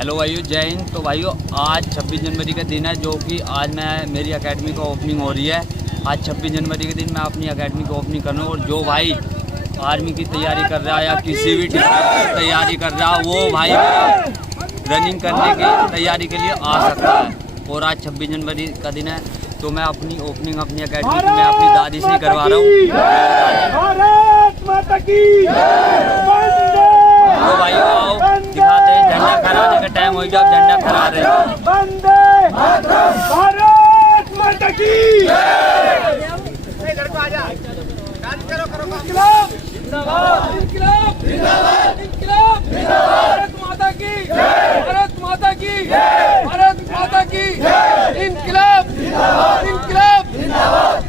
Hello भाइयों, जय हिंद। तो भाइयों, आज 26 जनवरी का दिन है, जो कि आज मेरी एकेडमी का ओपनिंग हो रही है। आज 26 जनवरी के दिन मैं अपनी एकेडमी की ओपनिंग कर रहा हूँ। और जो भाई आर्मी की तैयारी कर रहा है या किसी भी डिफेंस की तैयारी कर रहा है, वो भाई रनिंग करने की तैयारी के लिए आ सकता है। और आज 26 जनवरी का दिन है, तो मैं अपनी ओपनिंग अपनी एकेडमी की मैं अपनी दादी से ही करवा रहा हूँ। तो भाइयों आओ दिखाते हैं, झंडा फहराने का टाइम हो गया, अब झंडा फहरा रहे हैं। वंदे भारत माता की इनकलाब जिंदाबाद, इनकलाब जिंदाबाद, इनकलाब जिंदाबाद, भारत माता की, भारत माता की, भारत माता की, इनकलाब जिंदाबाद, इनकलाब जिंदाबाद।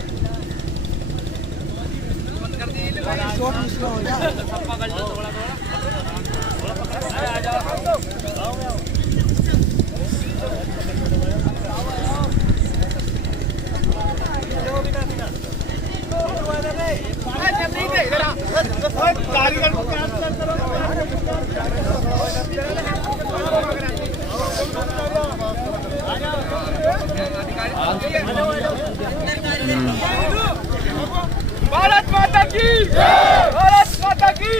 भारत माता की, भारत माता की,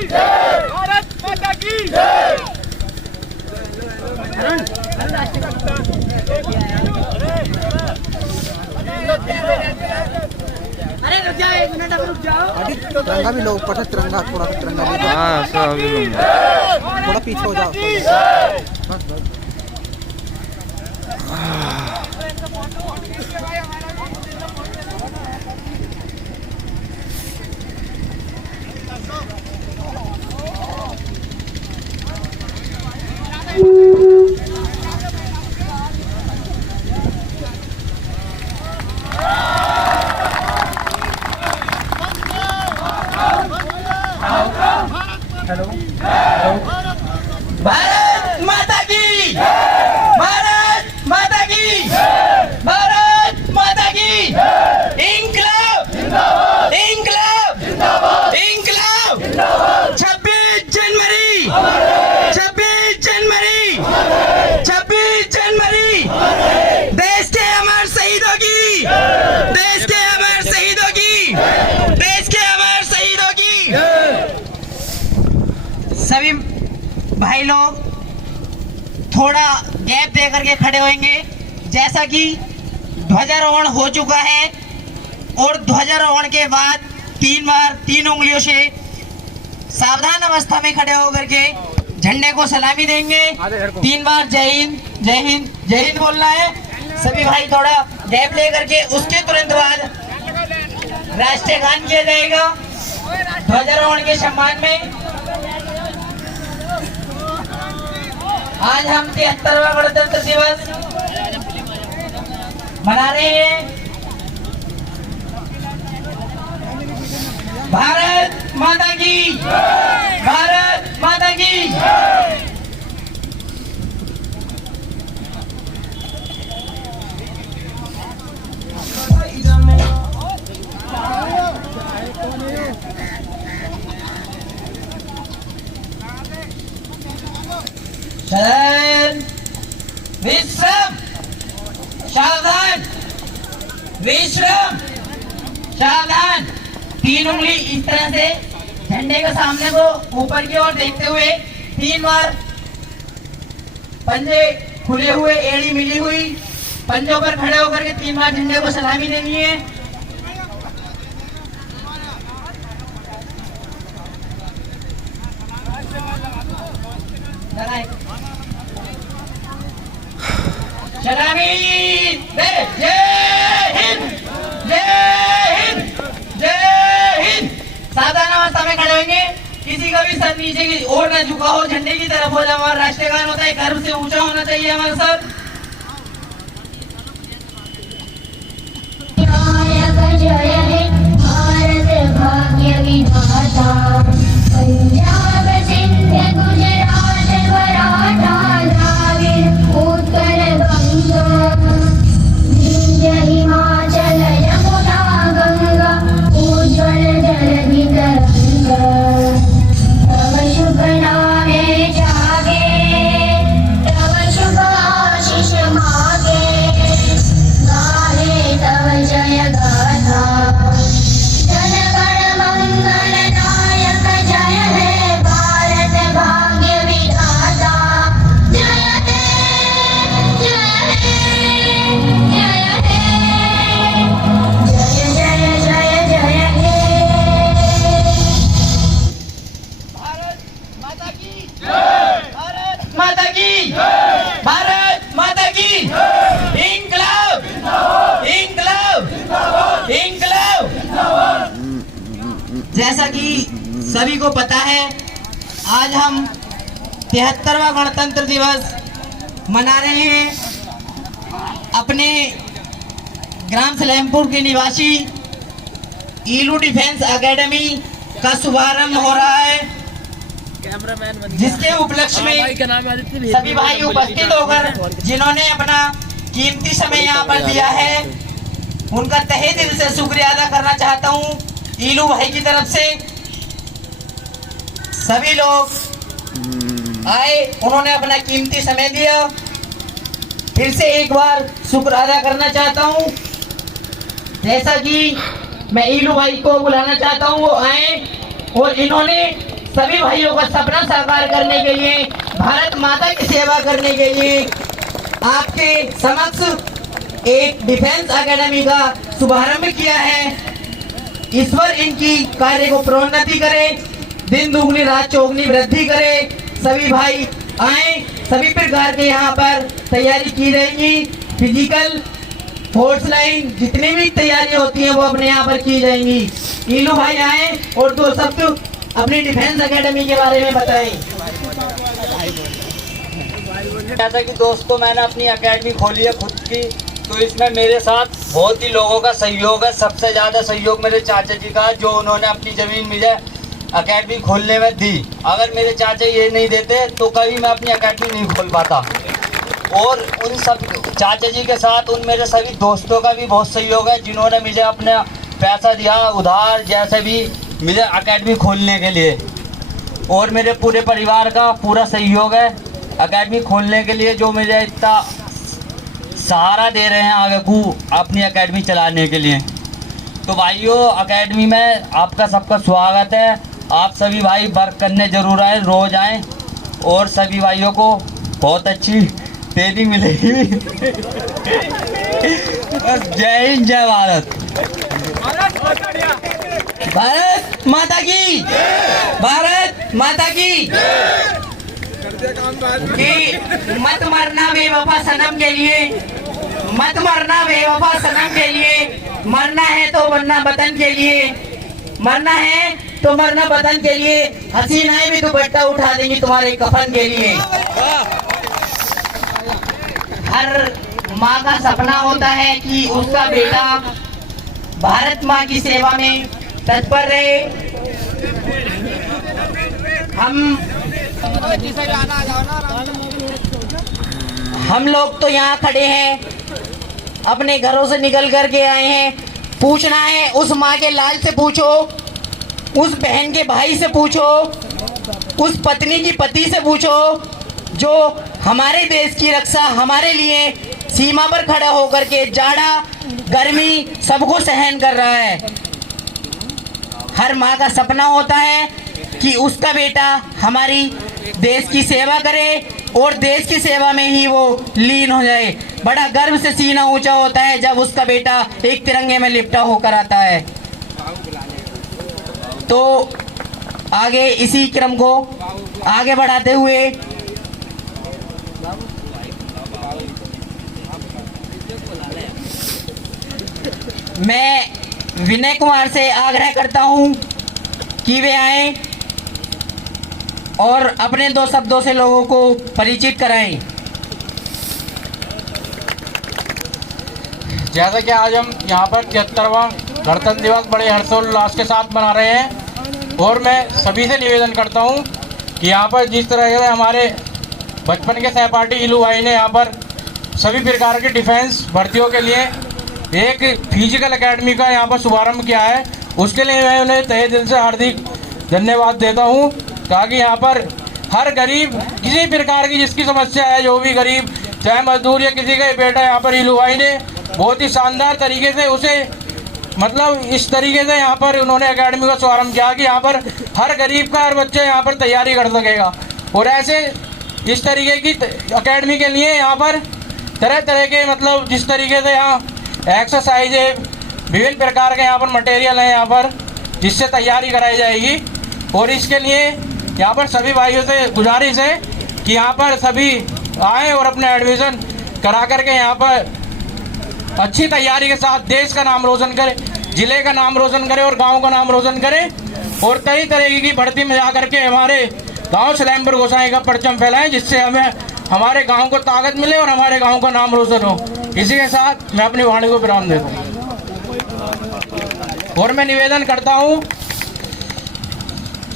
भारत माता की। अरे रुक जाओ, 1 मिनट अब रुक जाओ। तिरंगा भी लो ऊपर से, तिरंगा थोड़ा सा तिरंगा भी थोड़ा पीछे हो जाओ। भारत माता की, भारत माता की, भारत माता की, इनकलाब जिंदाबाद, इनकलाब जिंदाबाद, इनकलाब जिंदाबाद। 26 जनवरी, 26 जनवरी, 26 जनवरी, देश के अमर शहीदों की, देश के अमर शहीदों की, देश के अमर शहीदों की। सभी भाई लोग थोड़ा गैप दे करके खड़े होंगे, जैसा कि ध्वजारोहण हो चुका है। और ध्वजारोहण के बाद 3 बार 3 उंगलियों से सावधान अवस्था में खड़े होकर के झंडे को सलामी देंगे। 3 बार जय हिंद, जय हिंद, जय हिंद बोलना है। सभी भाई थोड़ा गैप ले करके उसके तुरंत बाद राष्ट्रीय गान किया जाएगा ध्वजारोहण के सम्मान में। आज हम 73वां गणतंत्र दिवस मना रहे हैं। भारत माता की, भारत माता की। चलन, विश्राम, सावधान, विश्राम, सावधान। 3 उंगली इस तरह से झंडे के सामने को ऊपर की ओर देखते हुए 3 बार पंजे खुले हुए, एड़ी मिली हुई, पंजों पर खड़े होकर के 3 बार झंडे को सलामी देनी है। सलामी दे। जय हिंद, जय हिंद, जय हिंद। सावधान अवस्था में खड़े होंगे, किसी का भी सर नीचे की ओर न झुका हो, झंडे की तरफ हो जाए। हमारा राष्ट्रीय गान होता है, गर्व से ऊंचा होना चाहिए हमारा सर। जय हे भारत भाग्य विधाता, पंजाब सिंध गुजरात मराठा द्राविड़ उत्कल गंगा, विंध्य हिमाचल यमुना गंगा, उज्ज्वल जलधि तरंगा। तव शुभ नामे जागे, तव की, भारत माता की, इंकलाब, इंकलाब, इंकलाब। जैसा कि सभी को पता है, आज हम 73वां गणतंत्र दिवस मना रहे हैं। अपने ग्राम सलेमपुर के निवासी ईलू डिफेंस एकेडमी का शुभारंभ हो रहा है, जिसके उपलक्ष्य में सभी भाई उपस्थित होकर जिन्होंने अपना कीमती समय यहाँ पर दिया है, उनका तहे दिल से शुक्रिया अदा करना चाहता हूँ। ईलू भाई की तरफ से सभी लोग आए, उन्होंने अपना कीमती समय दिया। फिर से एक बार शुक्र अदा करना चाहता हूँ। जैसा कि मैं ईलू भाई को बुलाना चाहता हूँ, वो आए और इन्होंने सभी भाइयों का सपना साकार करने के लिए, भारत माता की सेवा करने के लिए आपके समक्ष एक डिफेंस एकेडमी का शुभारंभ किया है। ईश्वर इनकी कार्य को प्रोन्नति करे, दिन दुगनी रात चौगनी वृद्धि करे। सभी भाई आए, सभी प्रकार के यहाँ पर तैयारी की जाएगी। फिजिकल, फोर्स लाइन, जितनी भी तैयारी होती है वो अपने यहाँ पर की जाएंगी। ईलू भाई आए और दो शब्द अपनी डिफेंस एकेडमी के बारे में बताएं। जैसा कि दोस्तों, मैंने अपनी एकेडमी खोली है खुद की, तो इसमें मेरे साथ बहुत ही लोगों का सहयोग है। सबसे ज़्यादा सहयोग मेरे चाचा जी का है, जो उन्होंने अपनी ज़मीन मुझे एकेडमी खोलने में दी। अगर मेरे चाचा ये नहीं देते तो कभी मैं अपनी एकेडमी नहीं खोल पाता। और उन सब चाचा जी के साथ उन मेरे सभी दोस्तों का भी बहुत सहयोग है, जिन्होंने मुझे अपना पैसा दिया उधार, जैसे भी मुझे एकेडमी खोलने के लिए। और मेरे पूरे परिवार का पूरा सहयोग है एकेडमी खोलने के लिए, जो मुझे इतना सहारा दे रहे हैं आगे को अपनी एकेडमी चलाने के लिए। तो भाइयों, एकेडमी में आपका सबका स्वागत है। आप सभी भाई वर्क करने जरूर आए, रोज आएँ और सभी भाइयों को बहुत अच्छी ट्रेनिंग मिलेगी। जय हिंद, जय भारत। भारत माता की, भारत माता की। कि मत मरना बेवफा सनम के लिए, मत मरना बेवफा सनम के लिए। मरना है तो मरना वतन के लिए, मरना है तो मरना वतन के लिए। हसीनाएं भी दुपट्टा उठा देंगी तुम्हारे कफन के लिए। हर माँ का सपना होता है कि उसका बेटा भारत माँ की सेवा में तत्पर रहे। हम लोग तो यहाँ खड़े हैं, अपने घरों से निकल करके आए हैं। पूछना है उस माँ के लाल से पूछो, उस बहन के भाई से पूछो, उस पत्नी की पति से पूछो, जो हमारे देश की रक्षा हमारे लिए सीमा पर खड़ा होकर के जाड़ा गर्मी सबको सहन कर रहा है। हर माँ का सपना होता है कि उसका बेटा हमारी देश की सेवा करे और देश की सेवा में ही वो लीन हो जाए। बड़ा गर्व से सीना ऊंचा होता है जब उसका बेटा एक तिरंगे में लिपटा होकर आता है। तो आगे इसी क्रम को आगे बढ़ाते हुए मैं विनय कुमार से आग्रह करता हूं कि वे आएं और अपने दो शब्दों से लोगों को परिचित कराएं। जैसा कि आज हम यहाँ पर 73वां गणतंत्र दिवस बड़े हर्षोल्लास के साथ मना रहे हैं, और मैं सभी से निवेदन करता हूँ कि यहाँ पर जिस तरह से हमारे बचपन के सहपाठी ईलू भाई ने यहाँ पर सभी प्रकार के डिफेंस भर्तियों के लिए एक फिजिकल एकेडमी का यहाँ पर शुभारंभ किया है, उसके लिए मैं उन्हें तहे दिल से हार्दिक धन्यवाद देता हूँ। ताकि यहाँ पर हर गरीब, किसी प्रकार की जिसकी समस्या है, जो भी गरीब चाहे मजदूर या किसी का बेटा, यहाँ पर ईलू भाई ने बहुत ही शानदार तरीके से उसे मतलब इस तरीके से यहाँ पर उन्होंने एकेडमी का शुभारंभ किया कि यहाँ पर हर गरीब का हर बच्चा यहाँ पर तैयारी कर सकेगा। और ऐसे इस तरीके की एकेडमी के लिए यहाँ पर तरह तरह के मतलब जिस तरीके से यहाँ एक्सरसाइज है, विभिन्न प्रकार के यहाँ पर मटेरियल है यहाँ पर, जिससे तैयारी कराई जाएगी। और इसके लिए यहाँ पर सभी भाइयों से गुजारिश है कि कि यहाँ पर सभी आए और अपने एडमिशन करा करके यहाँ पर अच्छी तैयारी के साथ देश का नाम रोशन करें, जिले का नाम रोशन करें और गांव का नाम रोशन करें और कई तरह की भर्ती में जा करके हमारे गांव सलेमपुर गोसाई का परचम फैलाएं, जिससे हमें हमारे गांव को ताकत मिले और हमारे गांव का नाम रोशन हो। इसी के साथ मैं अपनी वाणी को विराम देता हूँ और मैं निवेदन करता हूँ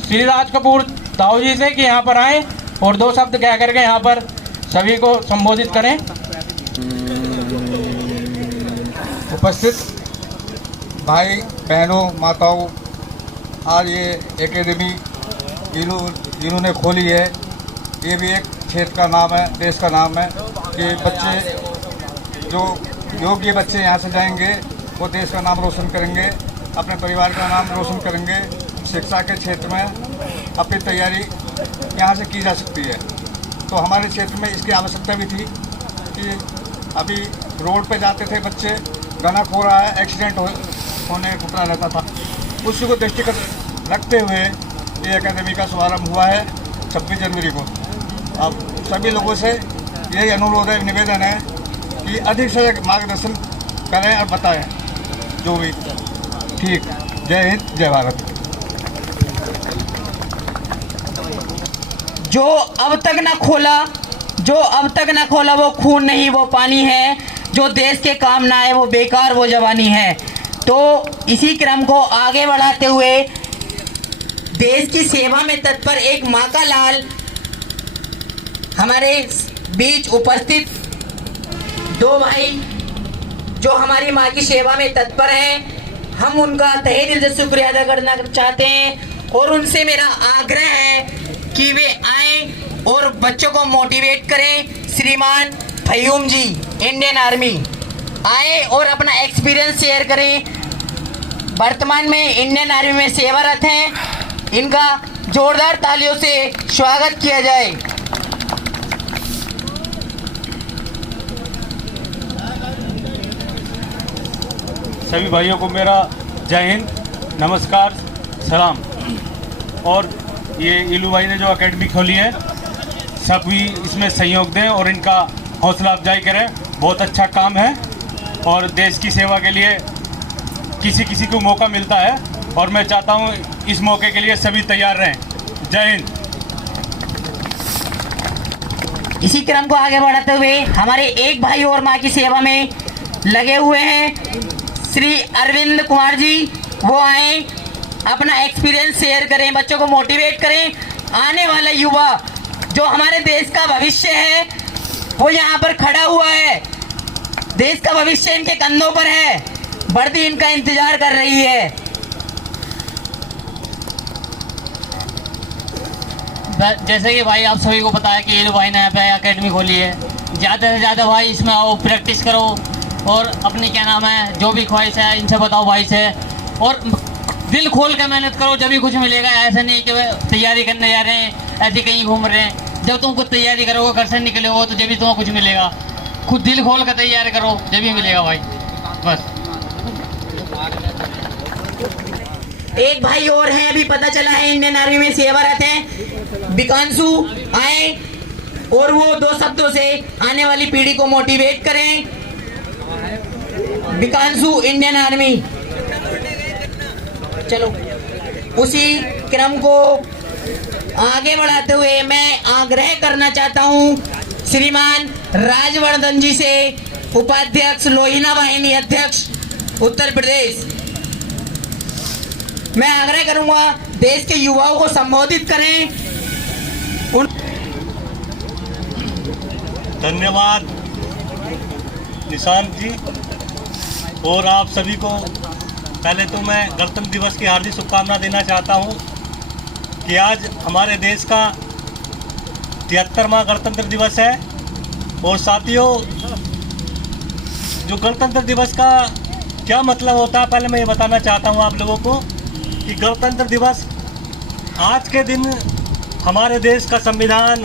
श्री राज कपूर दाऊ जी से कि यहाँ पर आए और 2 शब्द कह करके यहाँ पर सभी को संबोधित करें। उपस्थित भाई बहनों माताओं, आज ये एकेडमी इन्होंने खोली है, ये भी एक क्षेत्र का नाम है, देश का नाम है कि बच्चे जो योग्य बच्चे यहाँ से जाएंगे वो देश का नाम रोशन करेंगे, अपने परिवार का नाम रोशन करेंगे। शिक्षा के क्षेत्र में अपनी तैयारी यहाँ से की जा सकती है। तो हमारे क्षेत्र में इसकी आवश्यकता भी थी कि अभी रोड पे जाते थे बच्चे, गनक हो रहा है, एक्सीडेंट होने का खतरा रहता था। उसी को दृष्टिगत रखते हुए ये एकेडमी का शुभारंभ हुआ है 26 जनवरी को। अब सभी लोगों से यही अनुरोध है, निवेदन है कि अधिक से अधिक मार्गदर्शन करें और बताएं जो भी। ठीक, जय हिंद, जय भारत। जो अब तक ना खोला वो खून नहीं वो पानी है, जो देश के काम ना आए वो बेकार वो जवानी है। तो इसी क्रम को आगे बढ़ाते हुए देश की सेवा में तत्पर एक माँ का लाल हमारे बीच उपस्थित 2 भाई जो हमारी माँ की सेवा में तत्पर हैं, हम उनका तहे दिल से शुक्रिया अदा करना चाहते हैं और उनसे मेरा आग्रह है कि वे आएं और बच्चों को मोटिवेट करें। श्रीमान फयूम जी इंडियन आर्मी आए और अपना एक्सपीरियंस शेयर करें। वर्तमान में इंडियन आर्मी में सेवारत हैं, इनका जोरदार तालियों से स्वागत किया जाए। सभी भाइयों को मेरा जय हिंद, नमस्कार, सलाम। और ये इलू भाई ने जो एकेडमी खोली है सभी इसमें सहयोग दें और इनका हौसला अफजाई करें। बहुत अच्छा काम है और देश की सेवा के लिए किसी को मौका मिलता है और मैं चाहता हूँ इस मौके के लिए सभी तैयार रहें। जय हिंद। इसी क्रम को आगे बढ़ाते हुए हमारे एक भाई और माँ की सेवा में लगे हुए हैं श्री अरविंद कुमार जी, वो आए अपना एक्सपीरियंस शेयर करें, बच्चों को मोटिवेट करें। आने वाला युवा जो हमारे देश का भविष्य है वो यहाँ पर खड़ा हुआ है, देश का भविष्य इनके कंधों पर है, वर्दी इनका इंतजार कर रही है। जैसे कि भाई आप सभी को पता है कि इलू भाई ने यहाँ पे एकेडमी खोली है, ज़्यादा से ज़्यादा भाई इसमें आओ, प्रैक्टिस करो और अपनी क्या नाम है जो भी ख्वाहिश है इनसे बताओ भाई से, और दिल खोल के मेहनत करो, जब भी कुछ मिलेगा। ऐसा नहीं कि तैयारी करने जा रहे हैं ऐसे कहीं घूम रहे हैं। जब तुम कुछ तैयारी करोगे, घर से निकले हो, तो जब भी तुम्हें कुछ मिलेगा। खुद दिल खोल कर तैयारी करो, जब भी मिलेगा भाई। बस एक भाई और हैं, अभी पता चला है इंडियन आर्मी में सेवारत हैं, विकांशु आए और वो 2 शब्दों से आने वाली पीढ़ी को मोटिवेट करें। विकांशु इंडियन आर्मी, चलो उसी क्रम को आगे बढ़ाते हुए मैं आग्रह करना चाहता हूं श्रीमान राजवर्धन जी से, उपाध्यक्ष लोहिना वाहिनी अध्यक्ष उत्तर प्रदेश। मैं आग्रह करूंगा देश के युवाओं को संबोधित करें। धन्यवाद निशांत जी और आप सभी को। पहले तो मैं गणतंत्र दिवस की हार्दिक शुभकामना देना चाहता हूं कि आज हमारे देश का 73वां गणतंत्र दिवस है। और साथियों, जो गणतंत्र दिवस का क्या मतलब होता है पहले मैं ये बताना चाहता हूं आप लोगों को कि गणतंत्र दिवस आज के दिन हमारे देश का संविधान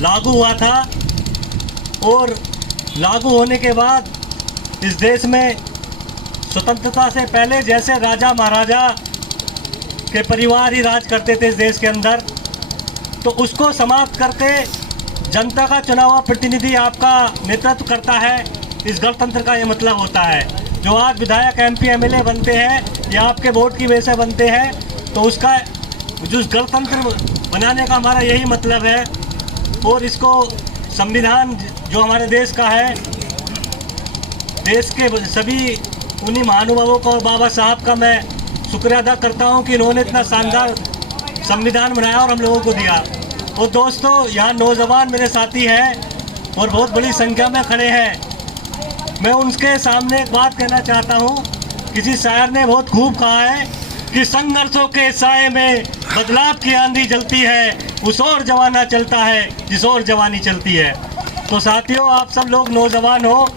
लागू हुआ था और लागू होने के बाद इस देश में स्वतंत्रता से पहले जैसे राजा महाराजा के परिवार ही राज करते थे इस देश के अंदर, तो उसको समाप्त करके जनता का चुना हुआ प्रतिनिधि आपका नेतृत्व करता है, इस गणतंत्र का ये मतलब होता है। जो आज विधायक MP MLA बनते हैं या आपके वोट की वजह से बनते हैं, तो उसका जो गणतंत्र बनाने का हमारा यही मतलब है। और इसको संविधान जो हमारे देश का है, देश के सभी उन्हीं महानुभावों को और बाबा साहब का मैं शुक्रिया अदा करता हूं कि इन्होंने इतना शानदार संविधान बनाया और हम लोगों को दिया। और दोस्तों, यहाँ नौजवान मेरे साथी हैं और बहुत बड़ी संख्या में खड़े हैं। मैं उनके सामने एक बात कहना चाहता हूँ। किसी शायर ने बहुत खूब कहा है कि संघर्षों के साए में बदलाव की आंधी जलती है, उस ओर जमाना चलता है जिस ओर जवानी चलती है। तो साथियों, आप सब लोग नौजवान हो,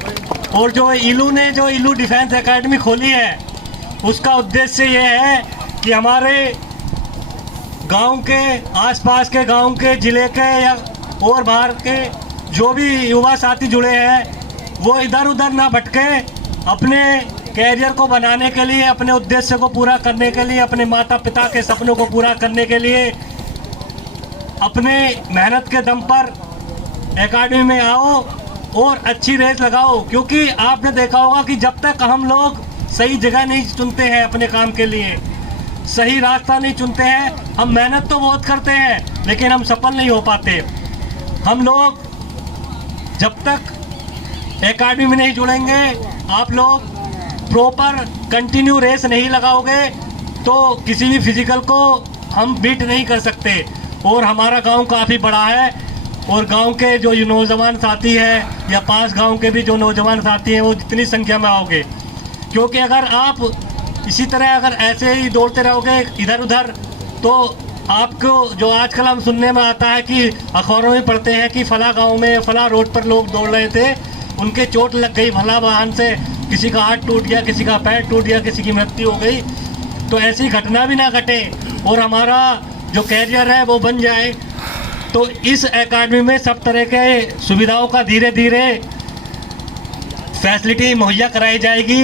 और जो इलू डिफेंस एकेडमी खोली है, उसका उद्देश्य ये है कि हमारे गांव के, आसपास के गांव के, ज़िले के या और बाहर के जो भी युवा साथी जुड़े हैं, वो इधर उधर ना भटके, अपने कैरियर को बनाने के लिए, अपने उद्देश्य को पूरा करने के लिए, अपने माता पिता के सपनों को पूरा करने के लिए अपने मेहनत के दम पर एकेडमी में आओ और अच्छी रेस लगाओ। क्योंकि आपने देखा होगा कि जब तक हम लोग सही जगह नहीं चुनते हैं अपने काम के लिए, सही रास्ता नहीं चुनते हैं, हम मेहनत तो बहुत करते हैं लेकिन हम सफल नहीं हो पाते। हम लोग जब तक एकेडमी में नहीं जुड़ेंगे, आप लोग प्रॉपर कंटिन्यू रेस नहीं लगाओगे, तो किसी भी फिजिकल को हम बीट नहीं कर सकते। और हमारा गांव काफ़ी बड़ा है, और गांव के जो नौजवान साथी हैं या पास गांव के भी जो नौजवान साथी हैं, वो जितनी संख्या में आओगे, क्योंकि अगर आप इसी तरह अगर ऐसे ही दौड़ते रहोगे इधर उधर, तो आपको जो आजकल हम सुनने में आता है कि अखबारों में पढ़ते हैं कि फला गांव में फला रोड पर लोग दौड़ रहे थे, उनके चोट लग गई, फला वाहन से किसी का हाथ टूट गया, किसी का पैर टूट गया, किसी की मृत्यु हो गई। तो ऐसी घटना भी ना घटे और हमारा जो कैरियर है वो बन जाए। तो इस एकेडमी में सब तरह के सुविधाओं का धीरे धीरे फैसिलिटी मुहैया कराई जाएगी।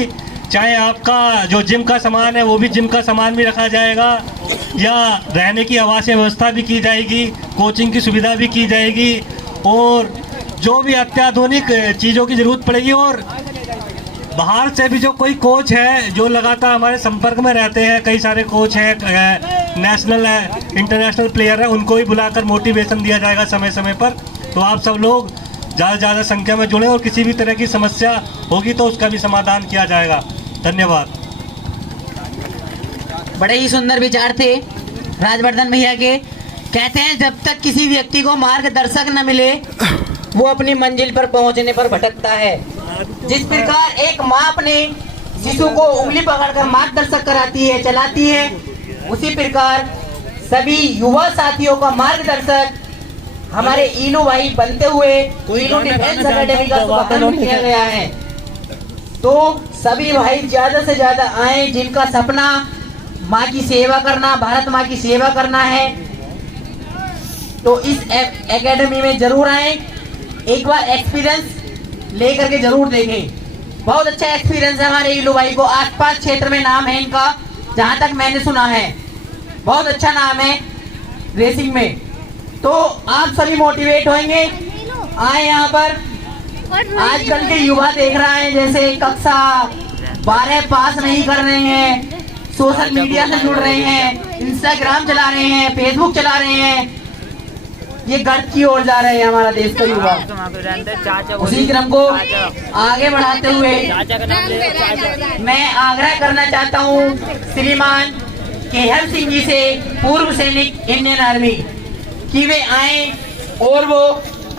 चाहे आपका जो जिम का सामान है वो भी जिम का सामान भी रखा जाएगा, या रहने की आवासीय व्यवस्था भी की जाएगी, कोचिंग की सुविधा भी की जाएगी, और जो भी अत्याधुनिक चीज़ों की ज़रूरत पड़ेगी। और बाहर से भी जो कोई कोच है जो लगातार हमारे संपर्क में रहते हैं, कई सारे कोच हैं, नेशनल है, इंटरनेशनल प्लेयर है, उनको भी बुलाकर मोटिवेशन दिया जाएगा समय समय पर। तो आप सब लोग ज़्यादा से ज़्यादा संख्या में जुड़ें और किसी भी तरह की समस्या होगी तो उसका भी समाधान किया जाएगा। धन्यवाद। बड़े ही सुंदर विचार थे राजवर्धन भैया के। कहते हैं जब तक किसी व्यक्ति को मार्गदर्शक न मिले वो अपनी मंजिल पर पहुंचने पर भटकता है। जिस प्रकार एक माँ अपने शिशु को उंगली पकड़कर मार्गदर्शक कराती है, चलाती है, उसी प्रकार सभी युवा साथियों का मार्गदर्शक हमारे इलू भाई बनते हुए इलू डिफेंस एकेडमी का शुभारंभ किया गया है। तो सभी भाई ज्यादा से ज्यादा आए, जिनका सपना माँ की सेवा करना, भारत माँ की सेवा करना है, तो इस एकेडमी में जरूर आए, एक बार एक्सपीरियंस लेकर के जरूर देखें। बहुत अच्छा एक्सपीरियंस है हमारे इलू भाई को, आसपास क्षेत्र में नाम है इनका, जहाँ तक मैंने सुना है बहुत अच्छा नाम है रेसिंग में। तो आप सभी मोटिवेट होंगे, आए यहाँ पर। आजकल के युवा देख रहा है जैसे कक्षा 12 पास नहीं कर रहे हैं, सोशल मीडिया से जुड़ रहे हैं, इंस्टाग्राम चला रहे हैं, फेसबुक चला रहे हैं, ये गर्त की ओर जा रहे हैं हमारा देश का युवा। उसी क्रम को आगे बढ़ाते हुए मैं आग्रह करना चाहता हूँ श्रीमान केहर सिंह जी से, पूर्व सैनिक इंडियन आर्मी, कि वे आए और वो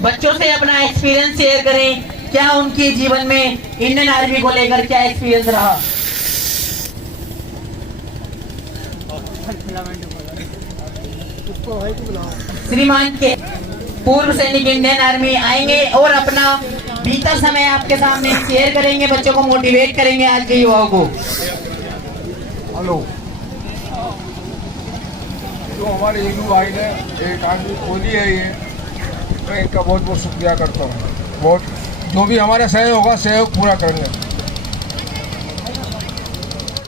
बच्चों से अपना एक्सपीरियंस शेयर करें, क्या उनके जीवन में इंडियन आर्मी को लेकर क्या एक्सपीरियंस रहा। श्रीमान के पूर्व सैनिक इंडियन आर्मी आएंगे और अपना बीता समय आपके सामने शेयर करेंगे, बच्चों को मोटिवेट करेंगे, आज के युवाओं को। हेलो, जो हमारे इलू भाई ने एक आदमी खोली है, ये मैं इनका बहुत बहुत शुक्रिया करता हूँ। बहुत जो भी हमारा सहयोग होगा, सहयोग पूरा करेंगे।